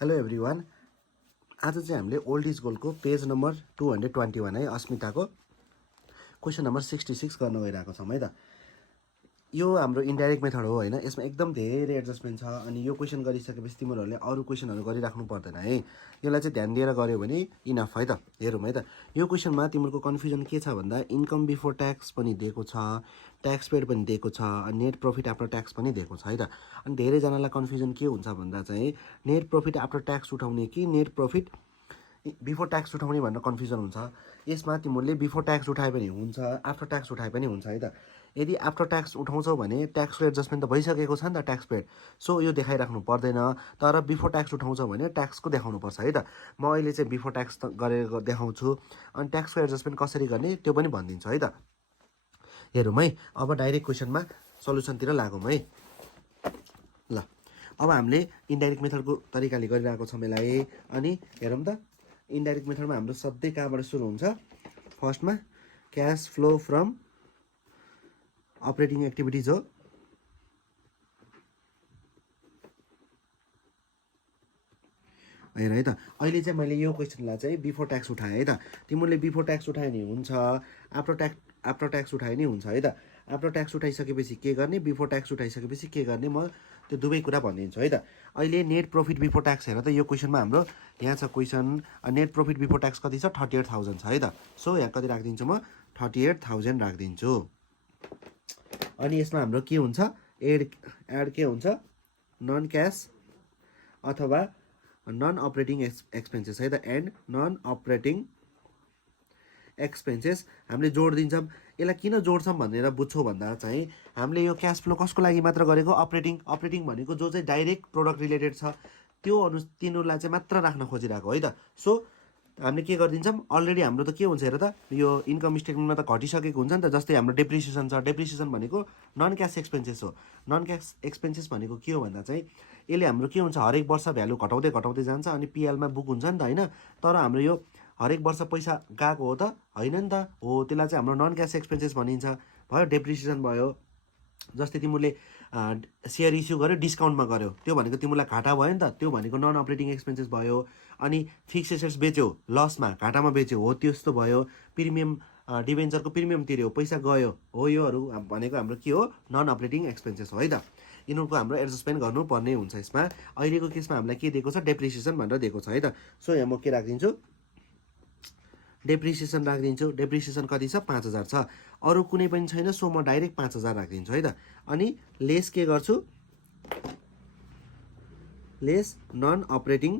Hello everyone. आज चाहिँ हामीले ओल्ड इज गोल्डको पेज नम्बर 221 है अस्मिताको क्वेसन नम्बर 66 गर्न गइरहेको छौँ है त। यो हाम्रो इन्डाइरेक्ट मेथड हो होइन, यसमा एकदम धेरै एडजस्टमेन्ट छ। अनि यो क्वेसन गरिसकेपछि तिमीहरूले अरू क्वेसनहरू गरिराख्नु पर्दैन है। यसलाई चाहिँ ध्यान दिएर गऱ्यो भने इनफ है त। हेरौँ है त, यो क्वेसनमा तिमीहरूको कन्फ्युजन के छ भन्दा इन्कम बिफोर ट्याक्स पनि दिएको छ, ट्याक्स पेड पनि दिएको छ, अनि नेट प्रफिट आफ्टर ट्याक्स पनि दिएको छ है त। अनि धेरैजनालाई कन्फ्युजन के हुन्छ भन्दा चाहिँ नेट प्रफिट आफ्टर ट्याक्स उठाउने कि नेट प्रफिट बिफोर ट्याक्स उठाउने भनेर कन्फ्युजन हुन्छ। यसमा तिमीहरूले बिफोर ट्याक्स उठाए पनि हुन्छ, आफ्टर ट्याक्स उठाए पनि हुन्छ है त। यदि आफ्टर ट्याक्स उठाउँछौ भने ट्याक्सको एडजस्टमेन्ट त भइसकेको छ नि त ट्याक्स पेड, सो यो देखाइराख्नु पर्दैन। तर बिफोर ट्याक्स उठाउँछौ भने ट्याक्सको देखाउनुपर्छ है त। म अहिले चाहिँ बिफोर ट्याक्स गरेर देखाउँछु, अनि ट्याक्सको एडजस्टमेन्ट कसरी गर्ने त्यो पनि भनिदिन्छु है त। हेरौँ है, अब डाइरेक्ट क्वेसनमा सल्युसनतिर लागौँ है। ल, अब हामीले इन्डाइरेक्ट मेथडको तरिकाले गरिरहेको छौँ यसलाई। अनि हेरौँ त, इन्डाइरेक्ट मेथडमा हाम्रो सधैँ कहाँबाट सुरु हुन्छ? फर्स्टमा cash flow from operating activities हो। हेर है त, अहिले चाहिँ मैले यो क्वेसनलाई चाहिँ बिफोर ट्याक्स उठाएँ है त। तिमीले बिफोर ट्याक्स उठाए नि हुन्छ, आफ्टर ट्याक्स उठाए नि हुन्छ है त। आफ्टर ट्याक्स उठाइसकेपछि के गर्ने, बिफोर ट्याक्स उठाइसकेपछि के गर्ने, म त्यो दुवै कुरा भनिदिन्छु है त। अहिले नेट प्रफिट बिफोर ट्याक्स हेर त, यो क्वेसनमा हाम्रो यहाँ छ question, net profit before tax कति छ? 38,000 छ है त। सो यहाँ कति राखिदिन्छु म? 38,000 राखिदिन्छु। अनि यसमा हाम्रो के हुन्छ? एड के हुन्छ? नन क्यास अथवा नन अपरेटिङ एक्सपेन्सेस है त। एन्ड नन अपरेटिङ एक्सपेन्सेस हामीले जोड दिन्छौँ। यसलाई किन जोड्छौँ भनेर बुझ्छौँ भन्दा चाहिँ हामीले यो क्यास फ्लो कसको लागि मात्र गरेको? अपरेटिङ भनेको जो चाहिँ डाइरेक्ट प्रोडक्ट रिलेटेड छ त्यो तिनीहरूलाई चाहिँ मात्र राख्न खोजिरहेको है त। सो हामीले के गरिदिन्छौँ? अलरेडी हाम्रो त के हुन्छ हेर त, यो इन्कम स्टेटमेन्टमा त घटिसकेको हुन्छ नि त। जस्तै हाम्रो डेप्रिसिएसन छ, डेप्रिसिएसन भनेको नन क्यास एक्सपेन्सेस हो। नन क्यास एक्सपेन्सेस भनेको के हो भन्दा चाहिँ यसले हाम्रो के हुन्छ, हरेक वर्ष भ्यालु घटाउँदै घटाउँदै जान्छ अनि पिएलमा बुक हुन्छ नि त होइन। तर हाम्रो यो हरेक वर्ष पैसा गएको हो त होइन नि त, हो। त्यसलाई चाहिँ हाम्रो नन क्यास एक्सपेन्सेस भनिन्छ। भयो डेप्रिसिएसन भयो। जस्तै तिमीले सेयर इस्यु गर्यो, डिस्काउन्टमा गर्यो, त्यो भनेको तिमीलाई घाटा भयो नि त, त्यो भनेको नन अपरेटिङ एक्सपेन्सेस भयो। अनि फिक्स एसेट्स बेच्यो, लसमा घाटामा बेच्यो, हो त्यस्तो भयो। प्रिमियम डिभेन्चरको प्रिमियम तिर्यो, पैसा गयो, हो। योहरू भनेको हाम्रो के हो? नन अपरेटिङ एक्सपेन्सेस हो है त। यिनीहरूको हाम्रो एडजस्टमेन्ट गर्नुपर्ने हुन्छ यसमा। अहिलेको केसमा हामीलाई के दिएको छ? डेप्रिसिएसन भनेर दिएको छ है त। सो यहाँ म के राखिदिन्छु? डेप्रिसिएसन राखिदिन्छु। डेप्रिसिएसन कति छ? 5,000 छ। अरू कुनै पनि छैन, सो म डाइरेक्ट 5,000 राखिदिन्छु है त। अनि लेस के गर्छु? लेस नन अपरेटिङ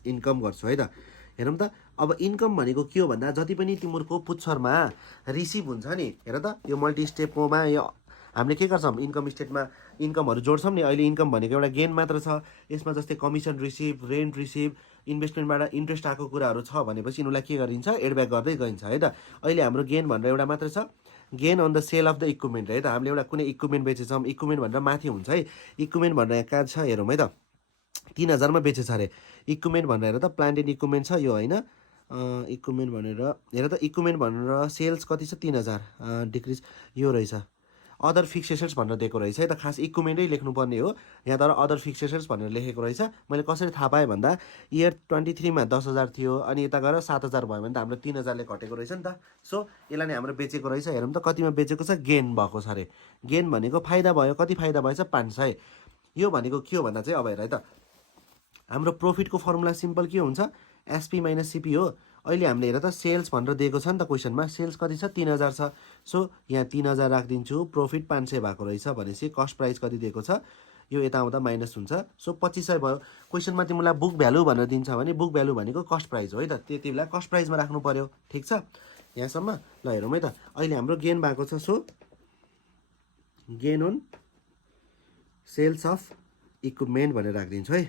इन्कम गर्छु है त। हेरौँ त, अब इन्कम भनेको के हो भन्दा जति पनि तिमीहरूको पुच्छरमा रिसिभ हुन्छ नि, हेर त, यो मल्टी स्टेपकोमा यो हामीले के गर्छौँ? इन्कम स्टेटमा इन्कमहरू जोड्छौँ नि। अहिले इन्कम भनेको एउटा गेन मात्र छ यसमा। जस्तै कमिसन रिसिभ, रेन्ट रिसिभ, इन्भेस्टमेन्टबाट इन्ट्रेस्ट आएको कुराहरू छ भनेपछि यिनीहरूलाई के गरिन्छ? एडब्याक गर्दै गइन्छ है त। अहिले हाम्रो गेन भनेर एउटा मात्र छ, gain on the sale of the equipment है त। हामीले एउटा कुनै इक्विपमेन्ट बेचेछौँ, इक्विपमेन्ट भनेर माथि हुन्छ है। इक्विपमेन्ट भनेर कहाँ छ हेरौँ है त। 3,000 मा बेचेछ अरे इक्विपमेन्ट भनेर त। प्लान्ट एन्ड इक्विपमेन्ट छ यो होइन। इक्विपमेन्ट भनेर हेर त, इक्विपमेन्ट भनेर सेल्स कति छ? 3,000 डिक्रिज यो रहेछ। अदर फिक्स एसेट्स भनेर दिएको रहेछ है त। खास इक्विपमेन्टै लेख्नुपर्ने हो यहाँ, तर अदर फिक्स एसेट्स भनेर लेखेको रहेछ। मैले कसरी थाहा पाएँ भन्दा इयर 23 मा 10,000 थियो, अनि यता गएर 7,000 भयो भने त हाम्रो 3,000ले घटेको रहेछ नि त। सो यसलाई नै हाम्रो बेचेको रहेछ। हेरौँ त कतिमा बेचेको छ? गेन भएको छ अरे। गेन भनेको फाइदा भयो। कति फाइदा भएछ? 500। यो भनेको के हो भन्दा चाहिँ अब हेर है त, हाम्रो प्रफिटको फर्मुला सिम्पल के हुन्छ? एसपी माइनस सिपी हो। अहिले हामीले हेर त सेल्स भनेर दिएको छ नि त क्वेसनमा। सेल्स कति छ? 3,000 छ। सो यहाँ 3,000 राखिदिन्छु। प्रफिट 500 भएको रहेछ भनेपछि कस्ट प्राइस कति दिएको छ? यो यता आउँदा माइनस हुन्छ। सो 2500 भयो। क्वेसनमा तिमीलाई बुक भ्यालु भनेर दिन्छ भने बुक भ्यालु भनेको कस्ट प्राइस हो है त। त्यति बेला कस्ट प्राइसमा राख्नु पर्यो। ठिक छ यहाँसम्म? ल हेरौँ है त, अहिले हाम्रो गेन भएको छ। So gain on sales of equipment भनेर राखिदिन्छु है।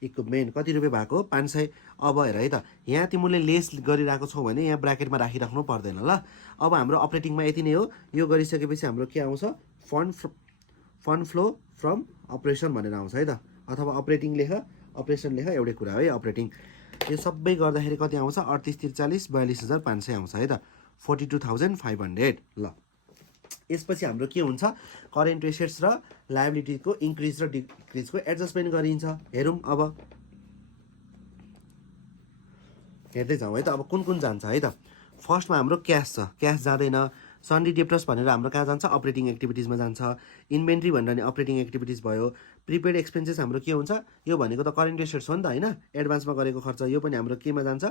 इक्विपमेन्ट कति रुपियाँ भएको? 500। अब हेर है त, यहाँ तिमीले लेस गरिरहेको छौ भने यहाँ ब्राकेटमा राखिराख्नु पर्दैन ल। अब हाम्रो अपरेटिङमा यति नै हो। यो गरिसकेपछि हाम्रो के आउँछ? फन्ड फ्लो फ्रम अपरेसन भनेर आउँछ है त। अथवा अपरेटिङ लेख, अपरेसन लेख, एउटै कुरा है अपरेटिङ। यो सबै गर्दाखेरि कति आउँछ? 38, 43, 42,500 आउँछ है त। 42,500। ल यसपछि हाम्रो के हुन्छ करेन्ट एसेट्स र लायबिलिटीको इन्क्रिज र डिक्रिजको एडजस्टमेन्ट गरिन्छ। हेरौँ अब हेर्दै जाउँ है त अब कुन कुन जान्छ है त। फर्स्टमा हाम्रो क्यास छ, क्यास जाँदैन। सन्डी डेप्टर्स भनेर हाम्रो कहाँ जान्छ अपरेटिङ एक्टिभिटिजमा जान्छ। इन्भेन्ट्री भनेर नि अपरेटिङ एक्टिभिटिज भयो। प्रिपेड एक्सपेन्सेस हाम्रो के हुन्छ यो भनेको त करेन्ट एसेट्स हो नि त होइन, एडभान्समा गरेको खर्च, यो पनि हाम्रो केमा जान्छ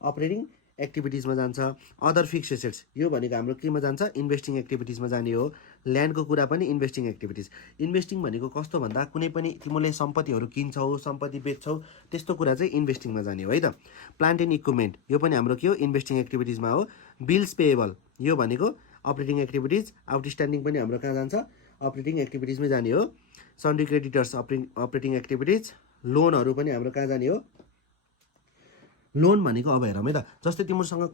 अपरेटिङ एक्टिभिटिजमा जान्छ। अदर फिक्स एसेट्स यो भनेको हाम्रो केमा जान्छ इन्भेस्टिङ एक्टिभिटिजमा जाने हो। ल्यान्डको कुरा पनि इन्भेस्टिङ एक्टिभिटिज। इन्भेस्टिङ भनेको कस्तो भन्दा कुनै पनि तिमीले सम्पत्तिहरू किन्छौ सम्पत्ति बेच्छौ त्यस्तो कुरा चाहिँ इन्भेस्टिङमा जाने हो है त। प्लान्ट एन्ड इक्विपमेन्ट यो पनि हाम्रो के हो इन्भेस्टिङ एक्टिभिटिजमा हो। बिल्स पेएबल यो भनेको अपरेटिङ एक्टिभिटिज। आउटस्ट्यान्डिङ पनि हाम्रो कहाँ जान्छ अपरेटिङ एक्टिभिटिजमै जाने हो। Sundry creditors operating activities. लोनहरू पनि हाम्रो कहाँ जाने हो लोन भनेको अब हेरौँ है त जस्तै तिमीसँग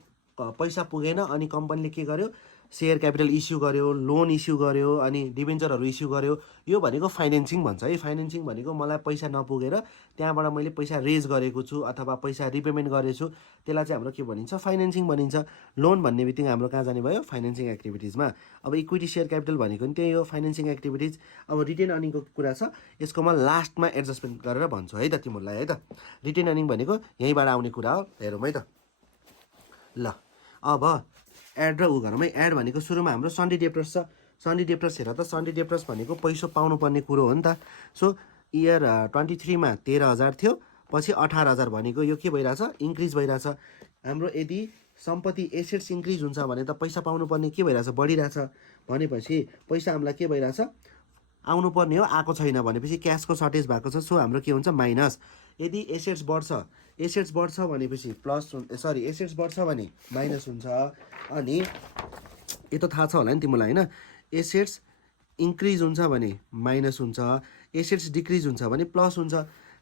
पैसा पुगेन अनि कम्पनीले के गर्यो सेयर क्यापिटल इस्यु गर्यो, लोन इस्यु गर्यो, अनि डिबेन्चरहरू इस्यु गर्यो, यो भनेको फाइनेन्सिङ भन्छ है। फाइनेन्सिङ भनेको मलाई पैसा नपुगेर त्यहाँबाट मैले पैसा रेज गरेको छु अथवा पैसा रिपेमेन्ट गरेको छु त्यसलाई चाहिँ हाम्रो के भनिन्छ फाइनेन्सिङ भनिन्छ। लोन भन्ने बित्तिकै हाम्रो कहाँ जाने भयो फाइनेन्सिङ एक्टिभिटिजमा। अब इक्विटी सेयर क्यापिटल भनेको नि त्यही हो फाइनेन्सिङ एक्टिभिटिज। अब रिटेन अर्निङको कुरा छ यसको म लास्टमा एडजस्टमेन्ट गरेर भन्छु है त तिमीहरूलाई है त। रिटेन अर्निङ भनेको यहीँबाट आउने कुरा हो। हेरौँ है त ल अब एड र ऊ गरौँ है। एड भनेको सुरुमा हाम्रो सन्डी डेप्टर्स छ। सन्डी डेप्टर्स हेर त सन्डी डेप्टर्स भनेको पैसा पाउनुपर्ने कुरो हो नि त। सो इयर 23मा 13,000 थियो, पछि 18,000 भनेको यो के भइरहेछ इन्क्रिज भइरहेछ। हाम्रो यदि सम्पत्ति एसेट्स इन्क्रिज हुन्छ भने त पैसा पाउनुपर्ने के भइरहेछ बढिरहेछ भनेपछि पैसा हामीलाई के भइरहेछ आउनुपर्ने हो आएको छैन भनेपछि क्यासको सर्टेज भएको छ। सो हाम्रो के हुन्छ माइनस। यदि एसेट्स बढ्छ भनेपछि प्लस एसेट्स बढ्छ भने माइनस हुन्छ। अनि यो त थाहा छ होला नि तिमीलाई होइन, एसेट्स इन्क्रिज हुन्छ भने माइनस हुन्छ, एसेट्स डिक्रिज हुन्छ भने प्लस हुन्छ।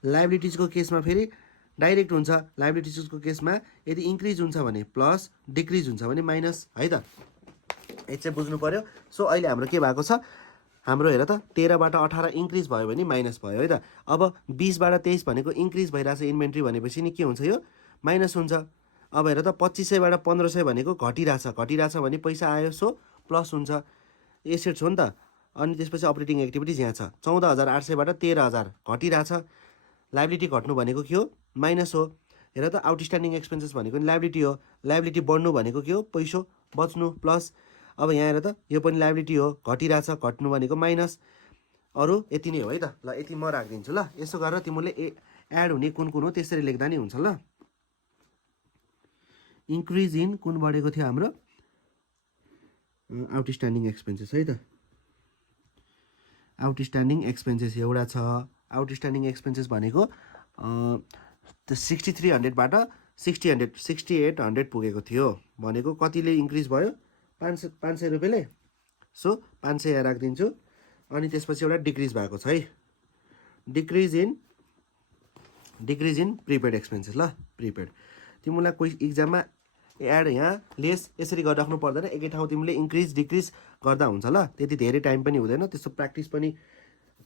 लायबिलिटिजको केसमा फेरि डाइरेक्ट हुन्छ। लायबिलिटिजको केसमा यदि इन्क्रिज हुन्छ भने प्लस, डिक्रिज हुन्छ भने माइनस है त। यो चाहिँ बुझ्नु पऱ्यो। सो अहिले हाम्रो के भएको छ हाम्रो हेर त 13बाट 18 इन्क्रिज भयो भने माइनस भयो है त। अब 20बाट 23 भनेको इन्क्रिज भइरहेछ इन्भेन्ट्री भनेपछि नि के हुन्छ यो माइनस हुन्छ। अब हेर त 2500बाट 1500 भनेको घटिरहेछ भने पैसा आयो सो प्लस हुन्छ। एसेट्स हो नि त। अनि त्यसपछि अपरेटिङ एक्टिभिटिज यहाँ छ 14,800बाट 13,000 घटिरहेछ। लायबिलिटी घट्नु भनेको के हो माइनस हो। हेर त आउटस्ट्यान्डिङ एक्सपेन्सेस भनेको नि लायबिलिटी हो। लायबिलिटी बढ्नु भनेको के हो पैसो बच्नु प्लस। अब यहाँ हेर त यो पनि लायबिलिटी हो घटिरहेछ, घट्नु भनेको माइनस। अरू यति नै हो है त। ल यति म राखिदिन्छु ल। यसो गरेर तिमीले एड हुने कुन हो त्यसरी लेख्दा नि हुन्छ ल। इन्क्रिज इन कुन बढेको थियो हाम्रो आउटस्ट्यान्डिङ एक्सपेन्सेस है त। आउटस्ट्यान्डिङ एक्सपेन्सेस एउटा छ। आउटस्ट्यान्डिङ एक्सपेन्सेस भनेको 6300बाट 6800 पुगेको थियो भनेको कतिले इन्क्रिज भयो 500 रुपियाँले। सो 500 यहाँ राखिदिन्छु। अनि त्यसपछि एउटा डिक्रिज भएको छ है। डिक्रिज इन प्रिपेड एक्सपेन्सेस ल। प्रिपेड तिमीलाई कोही इक्जाममा एड यहाँ लेस यसरी गरिराख्नु पर्दैन, एकै ठाउँ तिमीले इन्क्रिज डिक्रिज गर्दा हुन्छ ल। त्यति धेरै टाइम पनि हुँदैन, त्यस्तो प्र्याक्टिस पनि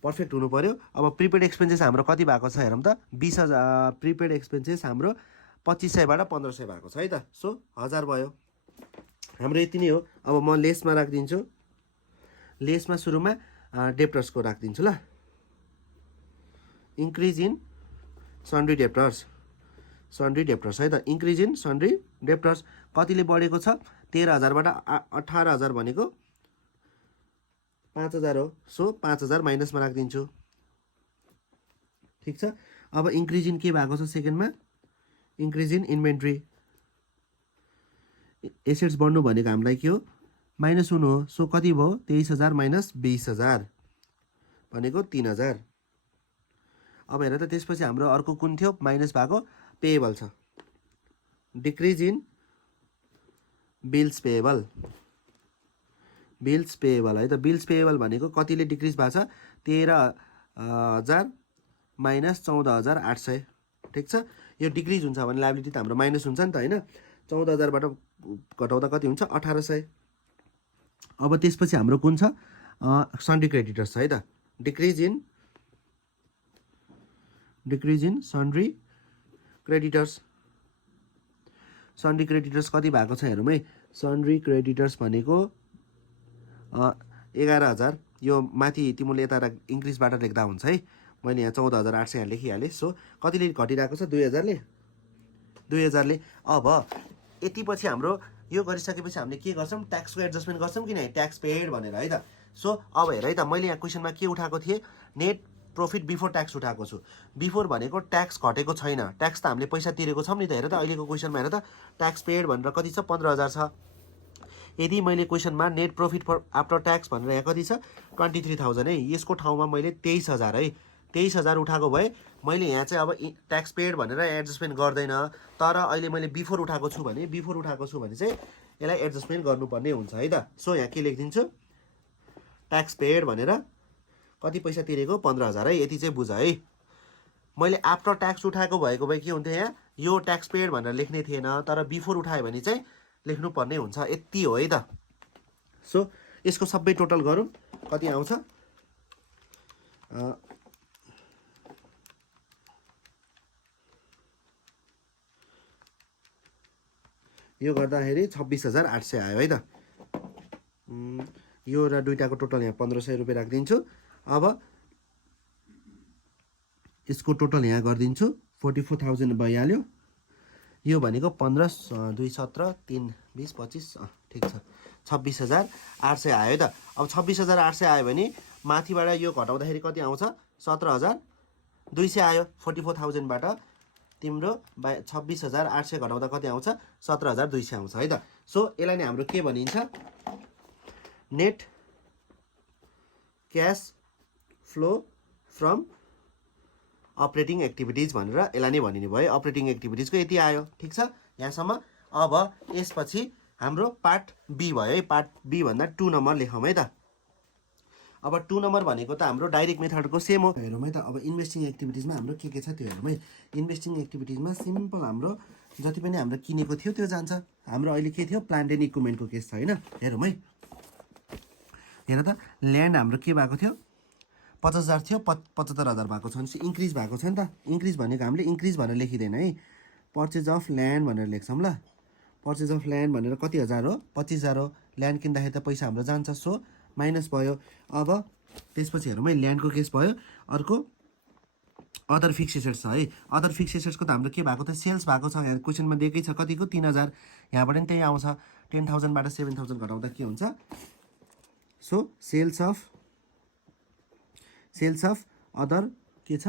पर्फेक्ट हुनु पऱ्यो। अब प्रिपेड एक्सपेन्सेस हाम्रो कति भएको छ हेरौँ त। 20,000 प्रिपेड एक्सपेन्सेस हाम्रो 2500बाट 1500 भएको छ है त। सो 1000 भयो। हाम्रो यति नै हो। अब म लेसमा राखिदिन्छु। लेसमा सुरुमा डेप्टर्सको राखिदिन्छु ल। इन्क्रिज इन सन्ड्री डेप्टर्स है त। इन्क्रिज इन सन्ड्री डेप्टर्स कतिले बढेको छ 13,000बाट 18,000 भनेको 5,000 हो। सो 5,000 माइनसमा राखिदिन्छु। ठिक छ। अब इन्क्रिज इन के भएको छ सेकेन्डमा इन्क्रिज इन इन्भेन्ट्री। एसेट्स बढ्नु भनेको हामीलाई के हो माइनस हुनु हो। सो कति भयो 23,000 माइनस 20,000 भनेको 3,000। अब हेर त त्यसपछि हाम्रो अर्को कुन थियो माइनस भएको पेएबल छ। डिक्रिज इन बिल्स पेएबल है त। बिल्स पेएबल भनेको कतिले डिक्रिज भएको छ 13,000 माइनस 14,800। ठिक छ। यो डिक्रिज हुन्छ भने लायबिलिटी त हाम्रो माइनस हुन्छ नि त होइन। 14,000बाट घटाउँदा कति हुन्छ 1800। अब त्यसपछि हाम्रो कुन छ सन्ड्री क्रेडिटर्स छ है त। डिक्रिज इन सन्ड्री क्रेडिटर्स कति भएको छ हेरौँ है। सन्ड्री क्रेडिटर्स भनेको 11,000 यो माथि तिमीले यता इन्क्रिजबाट लेख्दा हुन्छ है। मैले यहाँ 14,800 यहाँ लेखिहालेँ। सो कतिले घटिरहेको छ 2,000ले। अब यति पछि हाम्रो यो गरिसकेपछि हामीले के गर्छौँ, ट्याक्सको एडजस्टमेन्ट गर्छौँ कि नै, ट्याक्स पेड भनेर है त। सो अब हेर है त, मैले यहाँ क्वेसनमा के उठाएको थिएँ, नेट प्रफिट बिफोर ट्याक्स उठाएको छु। बिफोर भनेको ट्याक्स घटेको छैन, ट्याक्स त हामीले पैसा तिरेको छौँ नि त। हेर त अहिलेको क्वेसनमा हेर त, ट्याक्स पेड भनेर कति छ, 15,000 छ। यदि मैले क्वेसनमा net profit for after tax भनेर यहाँ कति छ, 23,000 है, यसको ठाउँमा मैले 23,000 है, 23,000 उठाएको भए मैले यहाँ चाहिँ अब ट्याक्स पेड भनेर एडजस्टमेन्ट गर्दैन। तर अहिले मैले बिफोर उठाएको छु भने चाहिँ यसलाई एडजस्टमेन्ट गर्नुपर्ने हुन्छ है त। सो यहाँ के लेखिदिन्छु, ट्याक्स पेड भनेर कति पैसा तिरेको, 15,000 है। यति चाहिँ बुझ है। मैले आफ्टर ट्याक्स उठाएको भएको भए के हुन्थ्यो, यहाँ यो ट्याक्स पेड भनेर लेख्ने थिएन, तर बिफोर उठायो भने चाहिँ लेख्नुपर्ने हुन्छ। यति हो है त। सो यसको सबै टोटल गरौँ कति आउँछ, यो गर्दाखेरि 26,800 आयो है त। यो र दुईटाको टोटल यहाँ 1,500 रुपियाँ राखिदिन्छु। अब यसको टोटल यहाँ गरिदिन्छु, 44,000 भइहाल्यो। यो भनेको 15, 2, 17, 3, 20, 25, ठिक छ, 26,800 आयो त। अब 26,800 आयो भने माथिबाट यो घटाउँदाखेरि कति आउँछ, 17,200 आयो। 44,000बाट तिम्रो 26,800 घटाउँदा कति आउँछ, 17,200 आउँछ है त। सो यसलाई नै हाम्रो के भनिन्छ, net cash flow from operating activities भनेर यसलाई नै भनिने भयो। अपरेटिङ एक्टिभिटिजको यति आयो, ठिक छ यहाँसम्म। अब यसपछि हाम्रो पार्ट बी भयो है। पार्ट बी भन्दा 2 नम्बर लेखौँ है त। अब 2 नम्बर भनेको त हाम्रो डाइरेक्ट मेथडको सेम हो। हेरौँ है त। अब इन्भेस्टिङ एक्टिभिटिजमा हाम्रो के छ त्यो हेरौँ है। इन्भेस्टिङ एक्टिभिटिजमा सिम्पल हाम्रो जति पनि हाम्रो किनेको थियो त्यो जान्छ। हाम्रो अहिले के थियो, प्लान्ट एन्ड इक्विपमेन्टको केस छ होइन। हेरौँ है, हेर त, ल्यान्ड हाम्रो के भएको थियो, 50,000 थियो, 75,000 भएको छ भने इन्क्रिज भएको छ नि त। इन्क्रिज भनेको हामीले इन्क्रिज भनेर लेखिँदैन है, पर्चेज अफ ल्यान्ड भनेर लेख्छौँ ल। पर्चेज अफ ल्यान्ड भनेर कति हजार हो, 25,000 हो। ल्यान्ड किन्दाखेरि त पैसा हाम्रो जान्छ, सो माइनस भयो। अब त्यसपछि हेरौँ है, ल्यान्डको केस भयो। अर्को अदर फिक्स एसेट्स छ है। अदर फिक्स एसेट्सको त हाम्रो के भएको त, सेल्स भएको छ। यहाँ क्वेसनमा दिएकै छ कतिको, 3,000। यहाँबाट पनि त्यही आउँछ, 10,000बाट 7,000 घटाउँदा के हुन्छ, सो सेल्स अफ अदर के छ,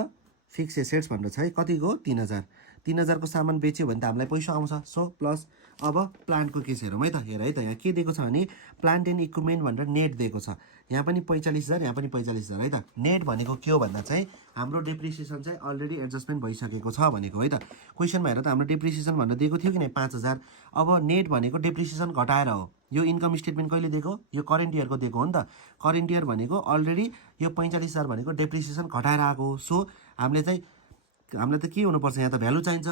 फिक्स एसेट्स भनेर छ है। कतिको, 3,000। 3,000को सामान बेच्यो भने त हामीलाई पैसा आउँछ, सो प्लस। अब प्लान्टको केस हेरौँ है त। हेर है त, यहाँ के दिएको छ भने प्लान्ट एन्ड इक्विपमेन्ट भनेर नेट दिएको छ। यहाँ पनि 45,000, यहाँ पनि 45,000 है त। नेट भनेको के हो भन्दा चाहिँ हाम्रो डेप्रिसिएसन चाहिँ अलरेडी एडजस्टमेन्ट भइसकेको छ भनेको है त। क्वेसनमा हेर त, हाम्रो डेप्रिसिएसन भनेर दिएको थियो कि नै 5,000। अब नेट भनेको डेप्रिसिएसन घटाएर हो। यो इन्कम स्टेटमेन्ट कहिले दिएको, यो करेन्ट इयरको दिएको हो नि त। करेन्ट इयर भनेको अलरेडी यो 45,000 भनेको डेप्रिसिएसन घटाएर आएको हो। सो हामीलाई त के हुनुपर्छ, यहाँ त भ्यालु चाहिन्छ,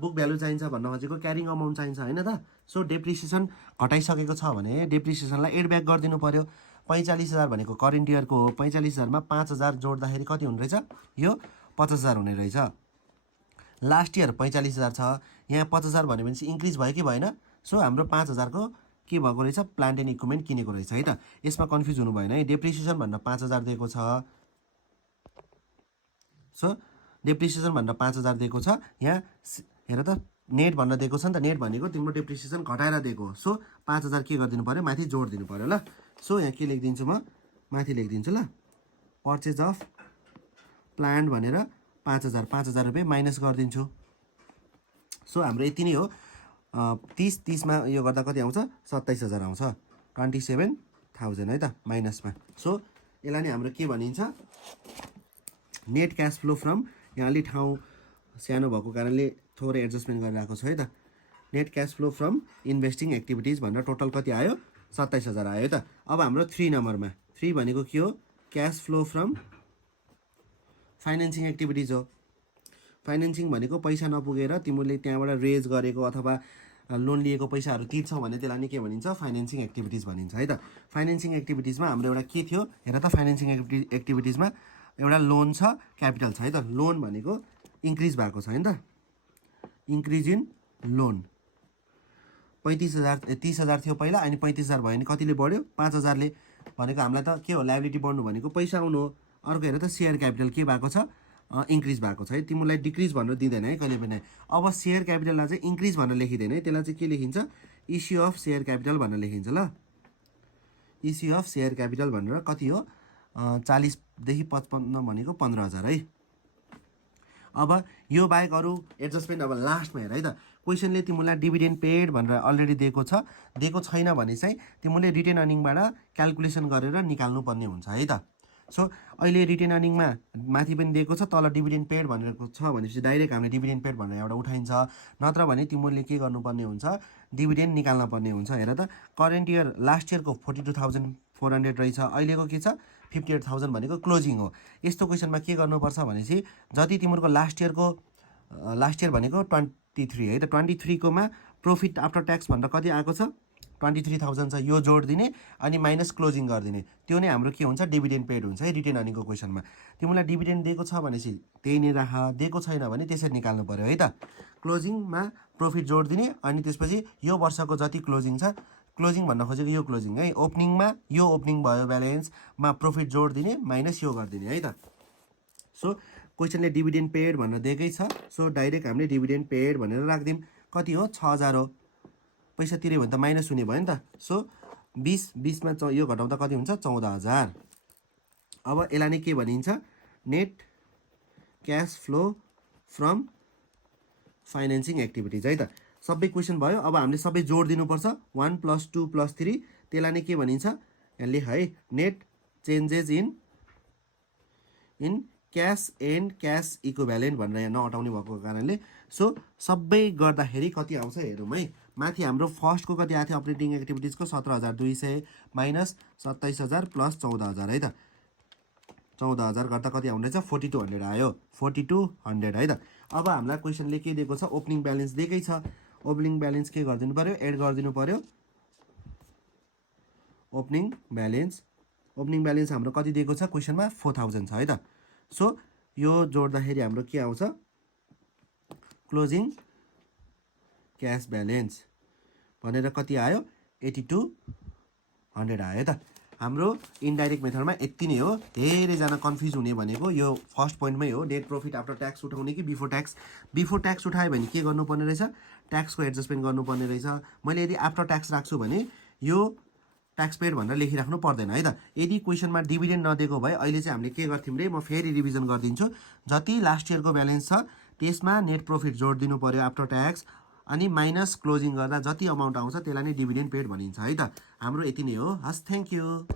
बुक भ्यालु चाहिन्छ भन्न खोजेको, क्यारिङ अमाउन्ट चाहिन्छ होइन त। सो डेप्रिसिएसन घटाइसकेको छ भने डेप्रिसिएसनलाई एड ब्याक गरिदिनु पर्यो। 45,000 भनेको करेन्ट इयरको हो। 45,000मा 5,000 जोड्दाखेरि कति हुने रहेछ, यो 50,000 हुने रहेछ। लास्ट इयर 45,000 छ, यहाँ 50,000 भन्यो भने चाहिँ इन्क्रिज भयो कि भएन। सो हाम्रो 5,000को के भएको रहेछ, प्लान्ट एन्ड इक्विपमेन्ट किनेको रहेछ है त। यसमा कन्फ्युज हुनु भएन है। डेप्रिसिएसन भनेर 5,000 दिएको छ, सो डेप्रिसिएसन भनेर 5,000 दिएको छ। यहाँ हेर त, नेट भनेर दिएको छ नि त। नेट भनेको तिम्रो डेप्रिसिएसन घटाएर दिएको हो। सो 5,000 के गरिदिनु पऱ्यो, माथि जोडिदिनु पऱ्यो ल। सो यहाँ के लेखिदिन्छु म, माथि लेखिदिन्छु ल, पर्चेज अफ प्लान्ट भनेर 5,000 रुपियाँ माइनस गरिदिन्छु। सो हाम्रो यति नै हो। 30मा यो गर्दा कति आउँछ, 27,000 आउँछ, 27,000 है त माइनसमा। सो यसलाई नै हाम्रो के भनिन्छ, नेट क्यास फ्लो फ्रम, यहाँ अलि ठाउँ सानो भएको कारणले थोरै एडजस्टमेन्ट गरिरहेको छु है त। Net cash flow from investing activities भनेर टोटल कति आयो, 27,000 आयो त। अब हाम्रो 3 नम्बरमा, 3 भनेको के हो, cash flow from financing activities हो। फाइनेन्सिङ भनेको पैसा नपुगेर तिमीले त्यहाँबाट रेज गरेको अथवा लोन लिएको पैसाहरू तिर्छौ भने त्यसलाई नै के भनिन्छ, फाइनेन्सिङ एक्टिभिटिज भनिन्छ है त। फाइनेन्सिङ एक्टिभिटिजमा हाम्रो एउटा के थियो, हेर त, फाइनेन्सिङ एक्टिभिटिजमा एउटा लोन छ, क्यापिटल छ है त। लोन भनेको इन्क्रिज भएको छ होइन त, इन्क्रिज इन लोन। 30,000 थियो पहिला, अनि 35,000 भयो भने कतिले बढ्यो? 5,000ले। भनेको हामीलाई त के हो, लायबिलिटी बढ्नु भनेको पैसा आउनु हो। अर्को हेर त सेयर क्यापिटल के भएको छ? इन्क्रिज भएको छ है। तिमीलाई डिक्रिज भनेर दिँदैन है कहिले पनि। अब सेयर क्यापिटललाई चाहिँ इन्क्रिज भनेर लेखिँदैन है, त्यसलाई चाहिँ के लेखिन्छ? इस्यु अफ सेयर क्यापिटल भनेर लेखिन्छ ल। इस्यु अफ सेयर क्यापिटल भनेर कति हो? 40 देखि 55 भनेको 15,000 है। अब यो बाहेक अरू एडजस्टमेन्ट अब लास्टमा हेर है त। क्वेसनले तिमीलाई डिभिडेन्ड पेड भनेर अलरेडी दिएको छ, दिएको छैन भने चाहिँ तिमीले रिटेन अर्निङबाट क्यालकुलेसन गरेर निकाल्नु पर्ने हुन्छ है त। सो अहिले रिटेन अर्निङमा माथि पनि दिएको छ, तल डिभिडेन्ड पेड भनेर छ भनेपछि डाइरेक्ट हामीले डिभिडेन्ड पेड भनेर एउटा उठाइन्छ। नत्र भने तिमीले के गर्नुपर्ने हुन्छ? डिभिडेन्ड निकाल्न पर्ने हुन्छ। हेर त, करेन्ट इयर लास्ट इयरको 42,400 रहेछ, अहिलेको के छ? 58,000 भनेको क्लोजिङ हो। यस्तो क्वेसनमा के गर्नुपर्छ भनेपछि जति तिम्रो लास्ट इयर भनेको 23 है त, 23 कोमा प्रॉफिट आफ्टर ट्याक्स भनेर कति आएको छ? 23,000 छ, यो जोड दिने अनि माइनस क्लोजिङ गरिदिने, त्यो नै हाम्रो के हुन्छ? डिभिडेन्ड पेड हुन्छ है रिटेन अर्निङको क्वेसनमा। तिमीलाई डिभिडेन्ड दिएको छ भनेपछि त्यही नै राख, दिएको छैन भने त्यसरी निकाल्नु पर्यो है त। क्लोजिङमा प्रॉफिट जोड दिने अनि त्यसपछि यो वर्षको जति क्लोजिङ छ, क्लोजिङ भन्न खोजेको यो क्लोजिङ है, ओपनिङमा यो ओपनिङ भयो ब्यालेन्समा प्रॉफिट जोड दिने माइनस यो गरिदिने है त। सो क्वेसनले डिभिडेन्ड पेड भनेर दिएकै छ, सो डाइरेक्ट हामीले डिभिडेन्ड पेड भनेर राखिदिउँ। कति हो? 6,000 हो। पैसा तिर्यो भने त माइनस हुने भयो नि त। सो 20मा यो घटाउँदा कति हुन्छ? 14,000। अब यसलाई नै के भनिन्छ? Net cash flow from financing activities है त। सबै क्वेसन भयो। अब हामीले सबै जोड दिनुपर्छ, 1 + 2 + 3, त्यसलाई नै के भनिन्छ? यहाँ लेख है, net changes in cash and cash equivalent भनेर यहाँ नअटाउने भएको कारणले। सो सबै गर्दाखेरि कति आउँछ हेरौँ है। माथि हाम्रो फर्स्टको कति आएको थियो? अपरेटिङ एक्टिभिटिजको 17,200 माइनस 27,000 प्लस 14,000 है त। 14,000 गर्दा कति आउने रहेछ? 4,200 आयो, 4,200 है त। अब हामीलाई क्वेसनले के दिएको छ? ओपनिङ ब्यालेन्स दिएकै छ। ओपनिङ ब्यालेन्स के गरिदिनु पर्यो? एड गरिदिनु पर्यो ओपनिङ ब्यालेन्स हाम्रो कति दिएको छ क्वेसनमा? 4,000 छ है त। सो यो जोड्दाखेरि हाम्रो के आउँछ? क्लोजिङ क्यास ब्यालेन्स भनेर कति आयो? 8,200 आयो त। हाम्रो इन्डाइरेक्ट मेथडमा यति नै हो। धेरैजना कन्फ्युज हुने भनेको यो फर्स्ट पोइन्टमै हो, नेट प्रॉफिट आफ्टर ट्याक्स उठाउने कि बिफोर ट्याक्स। बिफोर ट्याक्स उठायो भने के गर्नुपर्ने रहेछ? ट्याक्सको एडजस्टमेन्ट गर्नुपर्ने रहेछ। मैले यदि आफ्टर ट्याक्स राख्छु भने यो ट्याक्स पेड भनेर लेखिराख्नु पर्दैन है त। यदि क्वेसनमा डिभिडेन्ड नदिएको भए अहिले चाहिँ हामीले के गर्थ्यौँ रे? म फेरि रिभिजन गरिदिन्छु। जति लास्ट इयरको ब्यालेन्स छ त्यसमा नेट प्रॉफिट जोड दिनु पर्यो आफ्टर ट्याक्स, अनि माइनस क्लोजिङ गर्दा जति अमाउन्ट आउँछ त्यसलाई नै डिभिडेन्ड पेड भनिन्छ है त। हाम्रो यति नै हो। हस्, थ्याङ्क यू।